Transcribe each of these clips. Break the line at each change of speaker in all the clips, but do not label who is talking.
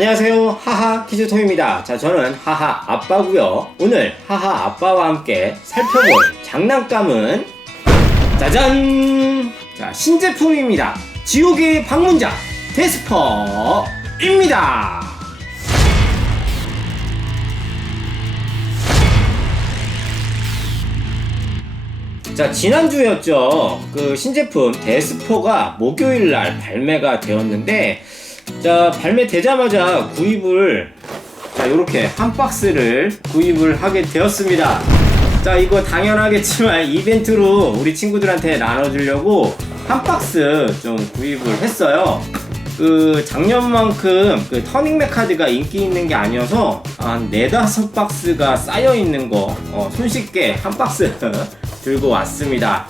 안녕하세요. 하하 키즈톰입니다. 자, 저는 하하 아빠고요. 오늘 하하 아빠와 함께 살펴볼 장난감은 짜잔! 자, 신제품입니다. 지옥의 방문자 데스퍼입니다. 자 지난주였죠 그 신제품 데스포가 목요일 날 발매가 되었는데 자 발매되자마자 구입을 자 이렇게 한 박스를 구입을 하게 되었습니다 자 이거 당연하겠지만 이벤트로 우리 친구들한테 나눠주려고 한 박스 좀 구입을 했어요 그 작년만큼 그 터닝맥 카드가 인기 있는 게 아니어서 한 네다섯 박스가 쌓여 있는 거 어, 손쉽게 한 박스 들고 왔습니다.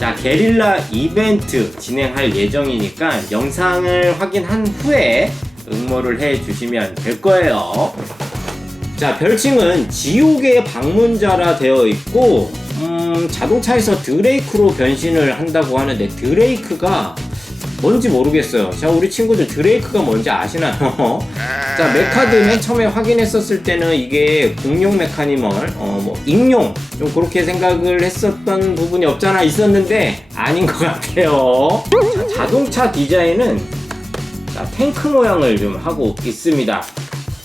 자, 게릴라 이벤트 진행할 예정이니까 영상을 확인한 후에 응모를 해 주시면 될 거예요. 자, 별칭은 지옥의 방문자라 되어 있고, 음, 자동차에서 드레이크로 변신을 한다고 하는데, 드레이크가 뭔지 모르겠어요. 자, 우리 친구들 드레이크가 뭔지 아시나요? 자, 메카드 맨 처음에 확인했었을 때는 이게 공룡 메카니멀, 어, 뭐, 익룡, 좀 그렇게 생각을 했었던 부분이 없잖아 있었는데, 아닌 것 같아요. 자, 자동차 디자인은, 자, 탱크 모양을 좀 하고 있습니다.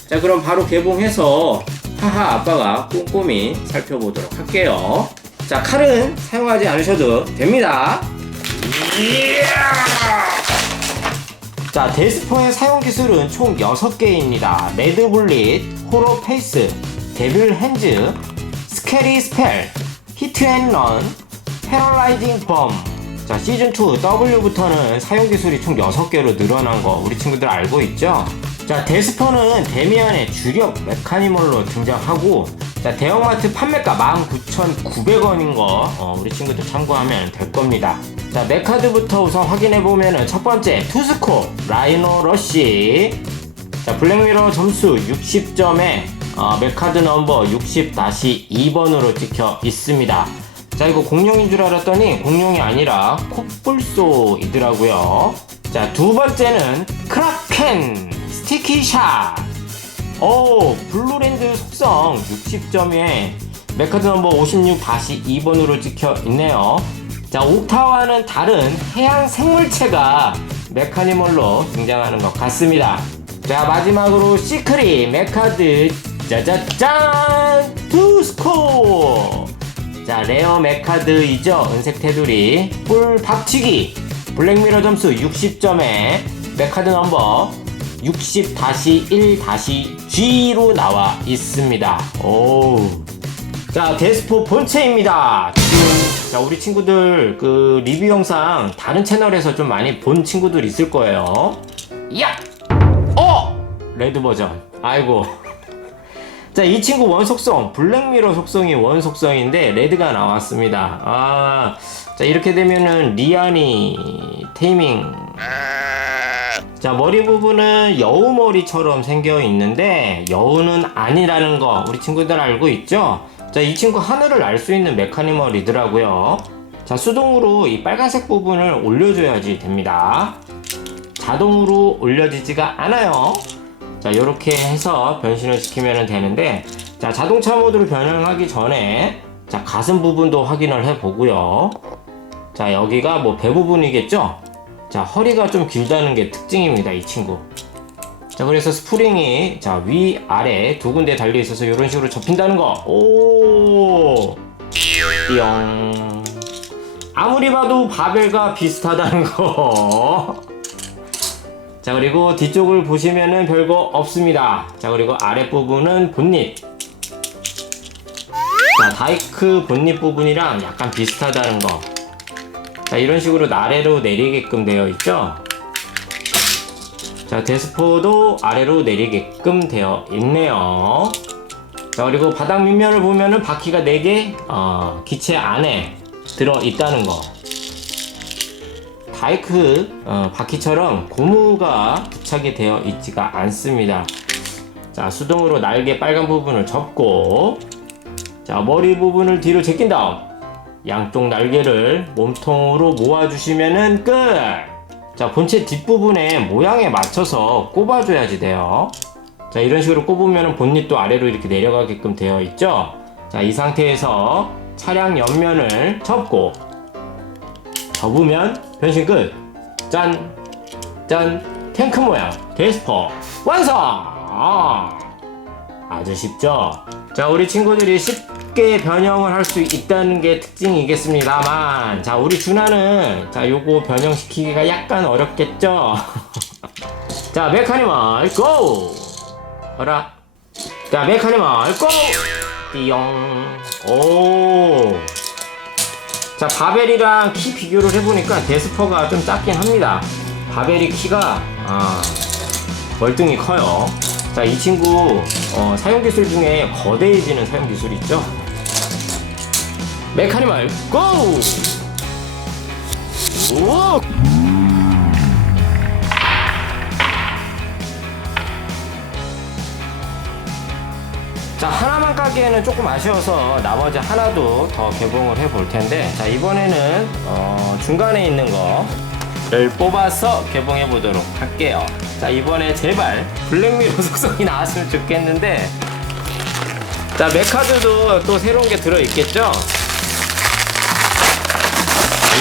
자, 그럼 바로 개봉해서, 하하 아빠가 꼼꼼히 살펴보도록 할게요. 자, 칼은 사용하지 않으셔도 됩니다. 자, 데스포의 사용 기술은 총 6개입니다. 레드 블릿, 호러 페이스, 데빌 핸즈, 스캐리 스펠, 히트 앤 런, 패러라이징 범. 자, 시즌2 W부터는 사용 기술이 총 6개로 늘어난 거 우리 친구들 알고 있죠? 자, 데스포는 데미안의 주력 메카니멀로 등장하고 자, 대형마트 판매가 19,900원인 거 어, 우리 친구들 참고하면 될 겁니다. 자, 메카드부터 우선 확인해 보면은 첫 번째 투스코 라이노 러쉬. 자, 블랙미러 점수 60점에 어, 메카드 넘버 60-2번으로 찍혀 있습니다. 자, 이거 공룡인 줄 알았더니 공룡이 아니라 코뿔소이더라고요. 자, 두 번째는 크라켄 스티키샷. 오, 블루랜드 속성 60점에 메카드 넘버 56-2번으로 찍혀 있네요. 자, 옥타와는 다른 해양 생물체가 메카니멀로 등장하는 것 같습니다. 자, 마지막으로 시크릿 메카드 짜자짠 투스코 자, 레어 메카드이죠. 은색 테두리 뿔 박치기 블랙미러 점수 60점에 메카드 넘버 60-1-G로 나와 있습니다. 오. 자, 데스포 본체입니다. 지금, 자, 우리 친구들 그 리뷰 영상 다른 채널에서 좀 많이 본 친구들 있을 거예요. 야! 어! 레드 버전. 아이고. 자, 이 친구 원 속성, 블랙미러 속성이 원 속성인데, 레드가 나왔습니다. 아, 자, 이렇게 되면은, 리아니, 테이밍. 자, 머리 부분은 여우머리처럼 생겨 있는데, 여우는 아니라는 거, 우리 친구들 알고 있죠? 자, 이 친구 하늘을 알수 있는 메카니멀이더라고요. 자, 수동으로 이 빨간색 부분을 올려줘야지 됩니다. 자동으로 올려지지가 않아요. 자, 이렇게 해서 변신을 시키면 되는데, 자, 자동차 모드로 변형하기 전에, 자, 가슴 부분도 확인을 해 보고요. 자, 여기가 뭐 배 부분이겠죠? 자, 허리가 좀 길다는 게 특징입니다, 이 친구. 자, 그래서 스프링이, 자, 위, 아래 두 군데 달려 있어서 이런 식으로 접힌다는 거. 오! 띠용. 아무리 봐도 바벨과 비슷하다는 거. 자 그리고 뒤쪽을 보시면은 별거 없습니다 자 그리고 아랫부분은 본닛 자 다이크 본닛 부분이랑 약간 비슷하다는 거 자 이런 식으로 아래로 내리게끔 되어 있죠? 자 데스포도 아래로 내리게끔 되어 있네요. 자 그리고 바닥 밑면을 보면은 바퀴가 4개 어, 기체 안에 들어 있다는 거. 바이크 어, 바퀴처럼 고무가 부착이 되어 있지가 않습니다. 자 수동으로 날개 빨간 부분을 접고 자 머리 부분을 뒤로 제낀 다음 양쪽 날개를 몸통으로 모아주시면은 끝. 자 본체 뒷부분에 모양에 맞춰서 꼽아줘야지 돼요 자 이런 식으로 꼽으면 본닛도 아래로 이렇게 내려가게끔 되어 있죠 자 이 상태에서 차량 옆면을 접고 접으면 변신 끝 짠! 짠! 탱크 모양 데스퍼 완성! 아, 아주 쉽죠? 자 우리 친구들이 쉽 게 변형을 할 수 있다는 게 특징이겠습니다만. 자 우리 준하는 자 요거 변형시키기가 약간 어렵겠죠? 자 메카니멀 고! 어라. 자 메카니멀 고! 띠용. 오. 자 바벨이랑 키 비교를 해보니까 데스퍼가 좀 작긴 합니다. 바벨이 키가 아, 월등히 커요. 자 이 친구 어, 사용 기술 중에 거대해지는 사용 기술이 있죠 메카니멀 고! 오! 자 하나만 까기에는 조금 아쉬워서 나머지 하나도 더 개봉을 해 볼 텐데 자 이번에는 어, 중간에 있는 거를 뽑아서 개봉해 보도록 할게요 자 이번에 제발 블랙미러 속성이 나왔으면 좋겠는데 자 메카드도 또 새로운 게 들어있겠죠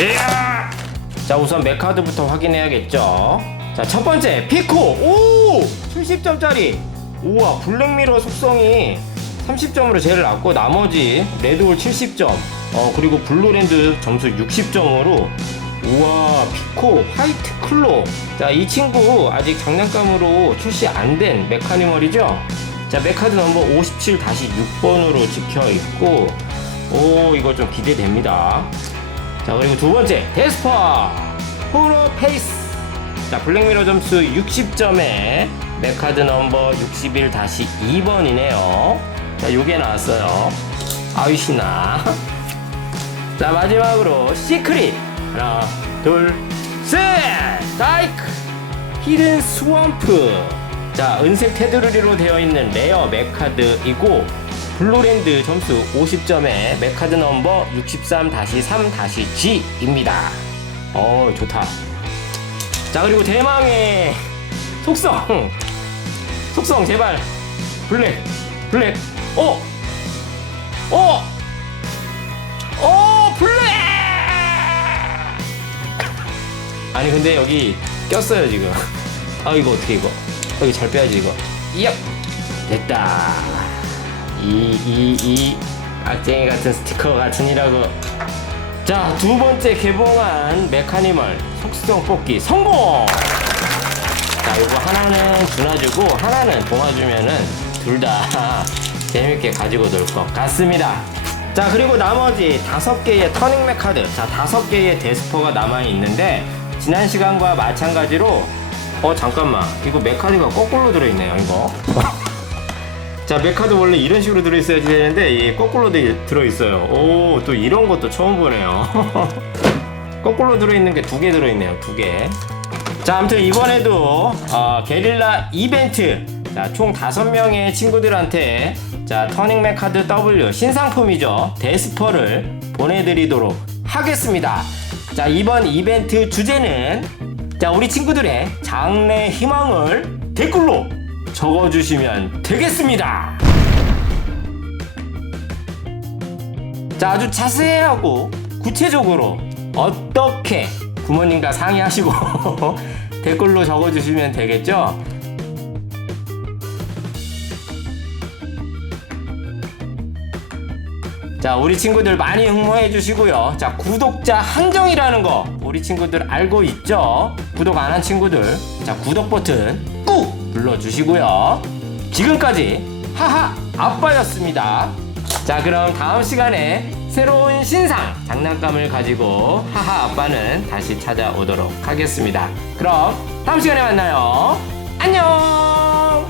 이야! 자 우선 메카드부터 확인해야겠죠? 자 첫 번째 피코. 오! 70점짜리. 우와 블랙미러 속성이 30점으로 제일 낮고 나머지 레드홀 70점. 어 그리고 블루랜드 점수 60점으로. 우와 피코 화이트 클로. 자 이 친구 아직 장난감으로 출시 안 된 메카니멀이죠? 자 메카드 넘버 57-6번으로 찍혀 있고. 오 이거 좀 기대됩니다 자 그리고 두 번째 데스퍼 호러 페이스. 자 블랙미러 점수 60점에 메카드 넘버 61-2번이네요. 자 요게 나왔어요. 아유 신나. 자 마지막으로 시크릿. 하나 둘셋! 다이크. 히든 스왑프. 자 은색 테두리로 되어 있는 레어 메카드이고 블루랜드 점수 50점에 메카드 넘버 63-3-G입니다 어 좋다 자 그리고 대망의 속성 속성 제발 블랙 블랙 어! 어! 어! 블랙! 아니 근데 여기 꼈어요 지금 아 이거 어떻게 이거 여기 잘 빼야지 이거 이야 됐다 이 이 이 악쟁이 같은 스티커 같으니라고. 자 두 번째 개봉한 메카니멀 속성 뽑기 성공! 자 이거 하나는 준아주고 하나는 동아주면은 둘 다 재밌게 가지고 놀 것 같습니다. 자 그리고 나머지 다섯 개의 터닝 메카드. 자 다섯 개의 데스퍼가 남아 있는데 지난 시간과 마찬가지로 어 잠깐만. 이거 메카드가 거꾸로 들어있네요 이거 자 메카드 원래 이런 식으로 들어있어야지 되는데 이게 거꾸로 돼- 들어있어요 오 또 이런 것도 처음 보네요 거꾸로 들어있는 게 두 개 들어있네요 두개 자, 아무튼 이번에도 어, 게릴라 이벤트 자, 총 다섯 명의 친구들한테 자, 터닝맥 카드 W 신상품이죠. 데스퍼를 보내드리도록 하겠습니다. 자, 이번 이벤트 주제는 자, 우리 친구들의 장래 희망을 댓글로 적어주시면 되겠습니다. 자, 아주 자세하고 구체적으로 어떻게 부모님과 상의하시고 댓글로 적어주시면 되겠죠? 자, 우리 친구들 많이 응모해 주시고요. 자, 구독자 한정이라는 거 우리 친구들 알고 있죠? 구독 안 한 친구들, 자, 구독 버튼 꾹 눌러주시고요. 지금까지 하하 아빠였습니다. 자, 그럼 다음 시간에 새로운 신상 장난감을 가지고 하하 아빠는 다시 찾아오도록 하겠습니다. 그럼 다음 시간에 만나요. 안녕!